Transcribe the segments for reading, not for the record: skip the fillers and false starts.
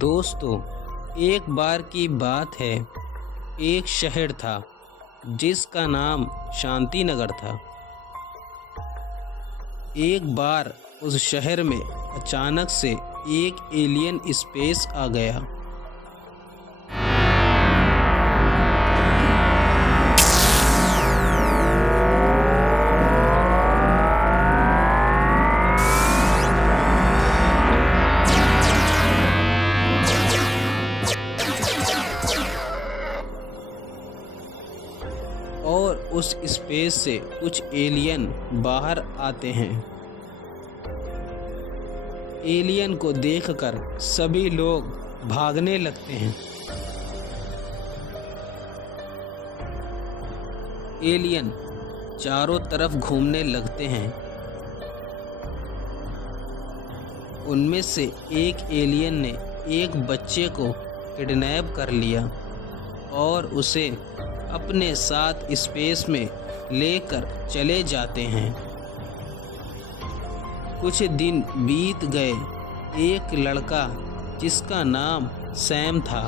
दोस्तों, एक बार की बात है। एक शहर था जिसका नाम शांति नगर था। एक बार उस शहर में अचानक से एक एलियन स्पेस आ गया। और उस स्पेस से कुछ एलियन बाहर आते हैं। एलियन को देखकर सभी लोग भागने लगते हैं। एलियन चारों तरफ घूमने लगते हैं। उनमें से एक एलियन ने एक बच्चे को किडनैप कर लिया और उसे अपने साथ स्पेस में लेकर चले जाते हैं। कुछ दिन बीत गए। एक लड़का जिसका नाम सैम था,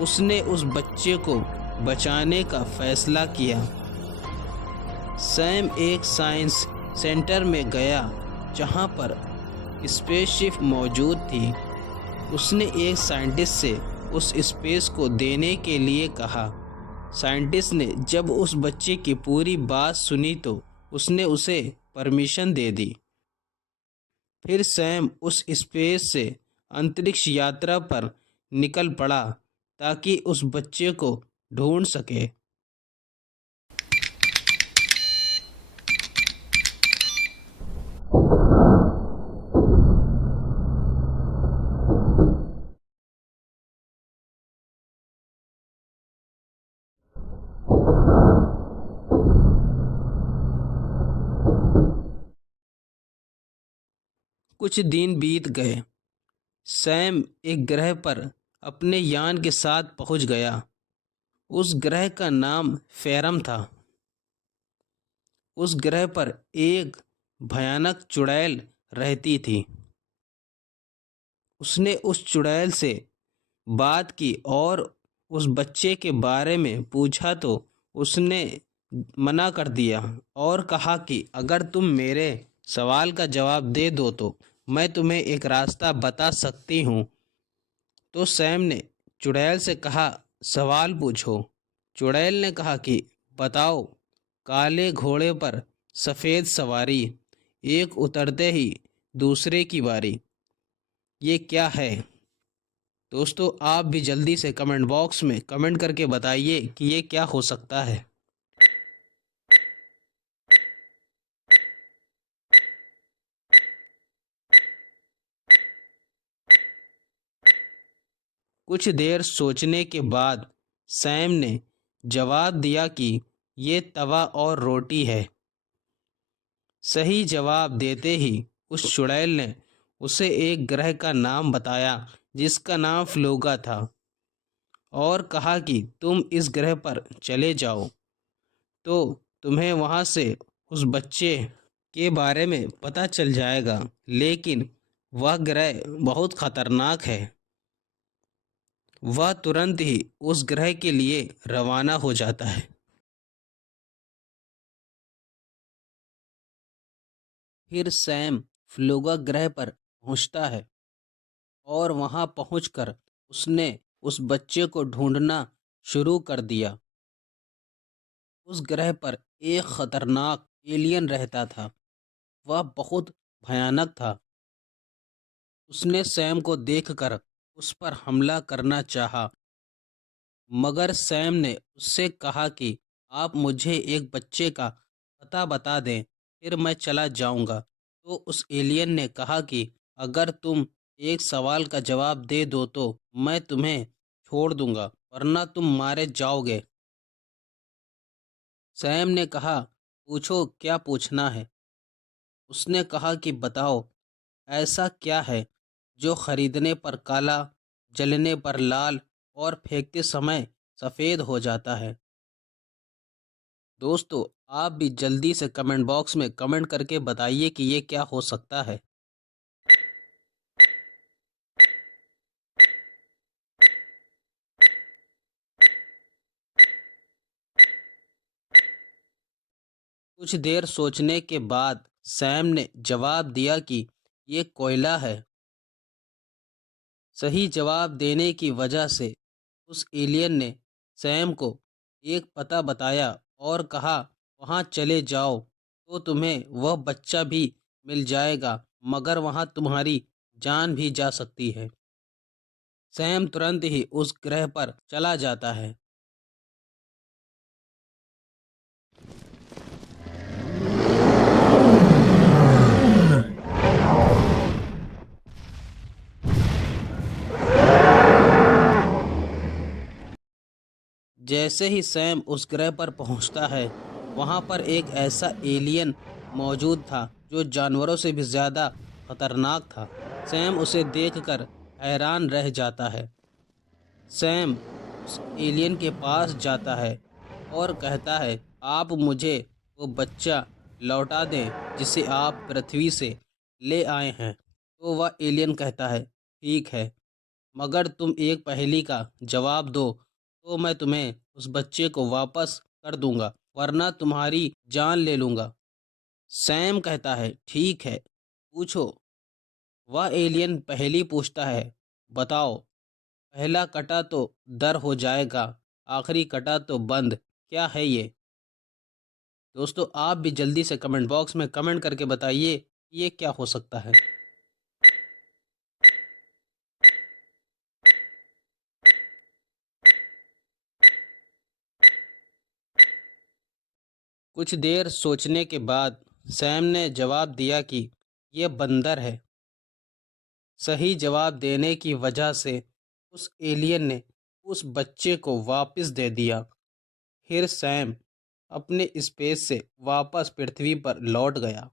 उसने उस बच्चे को बचाने का फैसला किया। सैम एक साइंस सेंटर में गया जहां पर स्पेसशिप मौजूद थी। उसने एक साइंटिस्ट से उस स्पेस को देने के लिए कहा। साइंटिस्ट ने जब उस बच्चे की पूरी बात सुनी तो उसने उसे परमिशन दे दी। फिर सैम उस स्पेस से अंतरिक्ष यात्रा पर निकल पड़ा ताकि उस बच्चे को ढूंढ सके। कुछ दिन बीत गए। सैम एक ग्रह पर अपने यान के साथ पहुंच गया। उस ग्रह का नाम फेरम था। उस ग्रह पर एक भयानक चुड़ैल रहती थी। उसने उस चुड़ैल से बात की और उस बच्चे के बारे में पूछा तो उसने मना कर दिया और कहा कि अगर तुम मेरे सवाल का जवाब दे दो तो मैं तुम्हें एक रास्ता बता सकती हूँ। तो सैम ने चुड़ैल से कहा, सवाल पूछो। चुड़ैल ने कहा कि बताओ, काले घोड़े पर सफ़ेद सवारी, एक उतरते ही दूसरे की बारी, ये क्या है? दोस्तों, आप भी जल्दी से कमेंट बॉक्स में कमेंट करके बताइए कि ये क्या हो सकता है। कुछ देर सोचने के बाद सैम ने जवाब दिया कि ये तवा और रोटी है। सही जवाब देते ही उस चुड़ैल ने उसे एक ग्रह का नाम बताया जिसका नाम फ्लोगा था और कहा कि तुम इस ग्रह पर चले जाओ तो तुम्हें वहां से उस बच्चे के बारे में पता चल जाएगा, लेकिन वह ग्रह बहुत खतरनाक है। वह तुरंत ही उस ग्रह के लिए रवाना हो जाता है। फिर सैम फ्लोगा ग्रह पर पहुंचता है और वहां पहुंचकर उसने उस बच्चे को ढूंढना शुरू कर दिया। उस ग्रह पर एक खतरनाक एलियन रहता था। वह बहुत भयानक था। उसने सैम को देखकर उस पर हमला करना चाहा, मगर सैम ने उससे कहा कि आप मुझे एक बच्चे का पता बता दें, फिर मैं चला जाऊंगा। तो उस एलियन ने कहा कि अगर तुम एक सवाल का जवाब दे दो तो मैं तुम्हें छोड़ दूंगा, वरना तुम मारे जाओगे। सैम ने कहा, पूछो, क्या पूछना है? उसने कहा कि बताओ, ऐसा क्या है जो खरीदने पर काला, जलने पर लाल और फेंकते समय सफ़ेद हो जाता है? दोस्तों, आप भी जल्दी से कमेंट बॉक्स में कमेंट करके बताइए कि ये क्या हो सकता है। कुछ देर सोचने के बाद सैम ने जवाब दिया कि ये कोयला है। सही जवाब देने की वजह से उस एलियन ने सैम को एक पता बताया और कहा, वहाँ चले जाओ तो तुम्हें वह बच्चा भी मिल जाएगा, मगर वहाँ तुम्हारी जान भी जा सकती है। सैम तुरंत ही उस ग्रह पर चला जाता है। जैसे ही सैम उस ग्रह पर पहुंचता है, वहां पर एक ऐसा एलियन मौजूद था जो जानवरों से भी ज़्यादा खतरनाक था। सैम उसे देखकर हैरान रह जाता है। सैम उस एलियन के पास जाता है और कहता है, आप मुझे वो बच्चा लौटा दें जिसे आप पृथ्वी से ले आए हैं। तो वह एलियन कहता है, ठीक है, मगर तुम एक पहेली का जवाब दो तो मैं तुम्हें उस बच्चे को वापस कर दूंगा, वरना तुम्हारी जान ले लूंगा। सैम कहता है, ठीक है, पूछो। वह एलियन पहेली पूछता है, बताओ, पहला कटा तो दर हो जाएगा, आखिरी कटा तो बंद, क्या है ये? दोस्तों, आप भी जल्दी से कमेंट बॉक्स में कमेंट करके बताइए ये क्या हो सकता है। कुछ देर सोचने के बाद सैम ने जवाब दिया कि यह बंदर है। सही जवाब देने की वजह से उस एलियन ने उस बच्चे को वापस दे दिया। फिर सैम अपने स्पेस से वापस पृथ्वी पर लौट गया।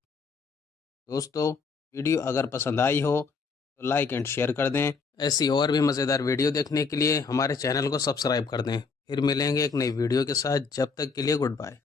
दोस्तों, वीडियो अगर पसंद आई हो तो लाइक एंड शेयर कर दें। ऐसी और भी मज़ेदार वीडियो देखने के लिए हमारे चैनल को सब्सक्राइब कर दें। फिर मिलेंगे एक नई वीडियो के साथ, जब तक के लिए गुड बाय।